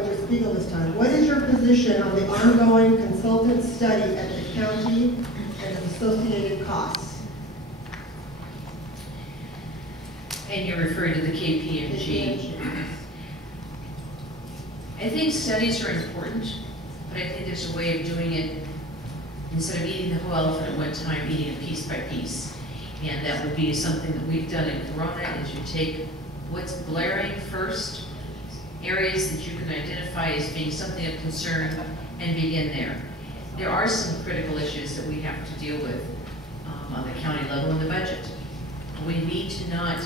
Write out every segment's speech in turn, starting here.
on your spiel this time. What is your position on the ongoing consultant study at the county and the associated costs? And you're referring to the KPMG. I think studies are important, but I think there's a way of doing it instead of eating the whole elephant at one time, eating it piece by piece. And that would be something that we've done in Corona, is you take what's blaring first, areas that you can identify as being something of concern, and begin there. There are some critical issues that we have to deal with on the county level in the budget. We need to not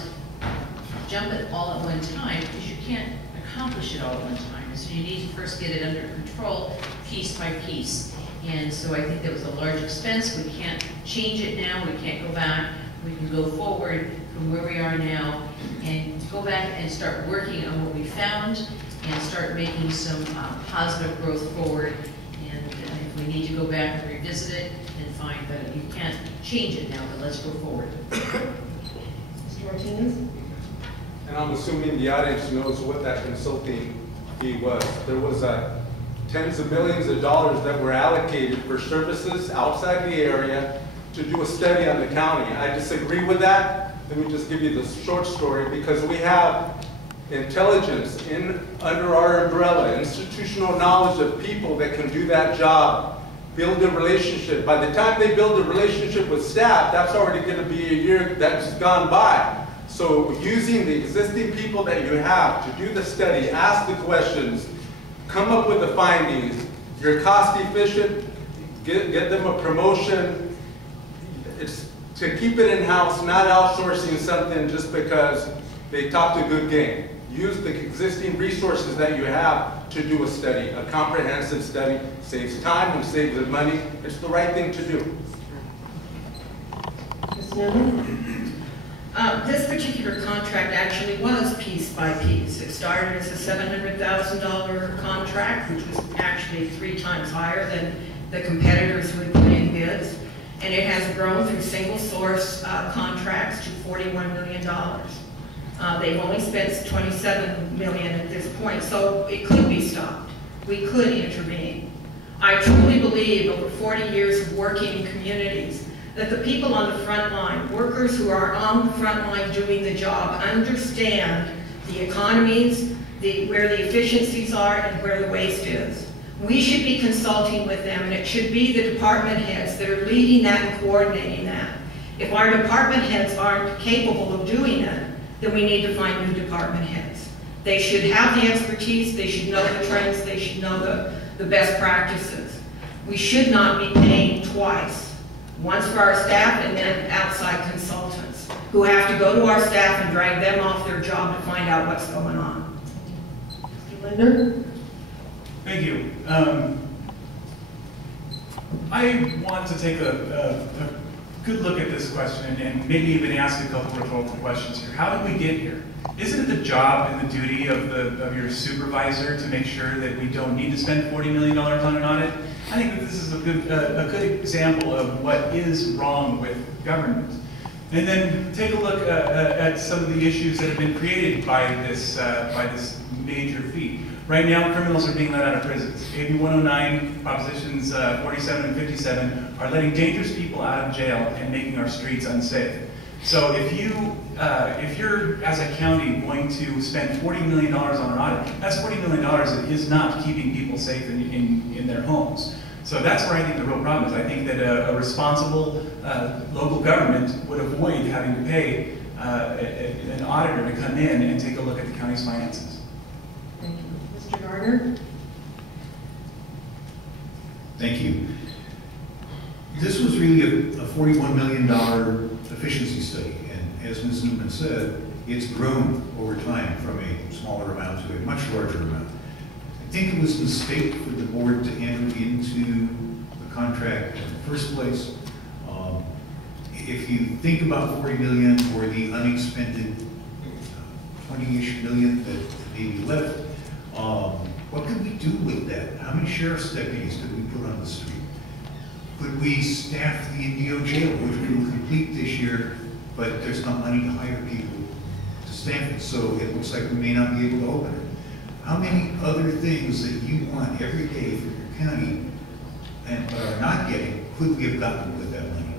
jump it all at one time, because you can't accomplish it all at one time. So you need to first get it under control, piece by piece. And so I think that was a large expense. We can't change it now. We can't go back. We can go forward from where we are now and go back and start working on what we found and start making some positive growth forward. And if we need to go back and revisit it, then fine. But you can't change it now, but let's go forward. Mr. Martinez? And I'm assuming the audience knows what that consulting fee was. There was tens of millions of dollars that were allocated for services outside the area to do a study on the county. I disagree with that. Let me just give you the short story, because we have intelligence under our umbrella, institutional knowledge of people that can do that job, build a relationship. By the time they build a relationship with staff, that's already going to be a year that's gone by. So using the existing people that you have to do the study, ask the questions, come up with the findings, you're cost efficient, get them a promotion. It's to keep it in-house, not outsourcing something just because they talked a good game. Use the existing resources that you have to do a study. A comprehensive study saves time and saves the money. It's the right thing to do. Ms. Newman? This particular contract actually was piece by piece. It started as a $700,000 contract, which was actually 3 times higher than the competitors would put in bids. And it has grown through single source contracts to $41 million. They've only spent $27 million at this point, so it could be stopped. We could intervene. I truly believe over 40 years of working in communities that the people on the front line, workers who are on the front line doing the job, understand the economies, where the efficiencies are and where the waste is. We should be consulting with them, and it should be the department heads that are leading that and coordinating that. If our department heads aren't capable of doing it, then we need to find new department heads. They should have the expertise, they should know the trends, they should know the best practices. We should not be paying twice, once for our staff and then outside consultants, who have to go to our staff and drag them off their job to find out what's going on. Mr. Linder? Thank you. I want to take a good look at this question and maybe even ask a couple rhetorical questions here. How did we get here? Isn't it the job and the duty of your supervisor to make sure that we don't need to spend $40 million on an audit? I think that this is a good example of what is wrong with government. And then take a look at some of the issues that have been created by this major fee. Right now, criminals are being let out of prisons. AB 109, Propositions 47 and 57 are letting dangerous people out of jail and making our streets unsafe. So if you're, as a county, going to spend $40 million on an audit, that's $40 million that is not keeping people safe in their homes. So that's where I think the real problem is. I think that a responsible local government would avoid having to pay an auditor to come in and take a look at the county's finances. Thank you. Mr. Gardner? Thank you. This was really a $41 million efficiency study, and as Ms. Newman said, it's grown over time from a smaller amount to a much larger amount. I think it was a mistake for the board to enter into the contract in the first place. If you think about $40 million or the unexpended 20-ish million that may be left, what could we do with that? How many sheriff's deputies could we put on the street? Could we staff the Indio jail, which we will complete this year, but there's not money to hire people to staff it, so it looks like we may not be able to open it. how many other things that you want every day for your county and but are not getting, could we have gotten with that money?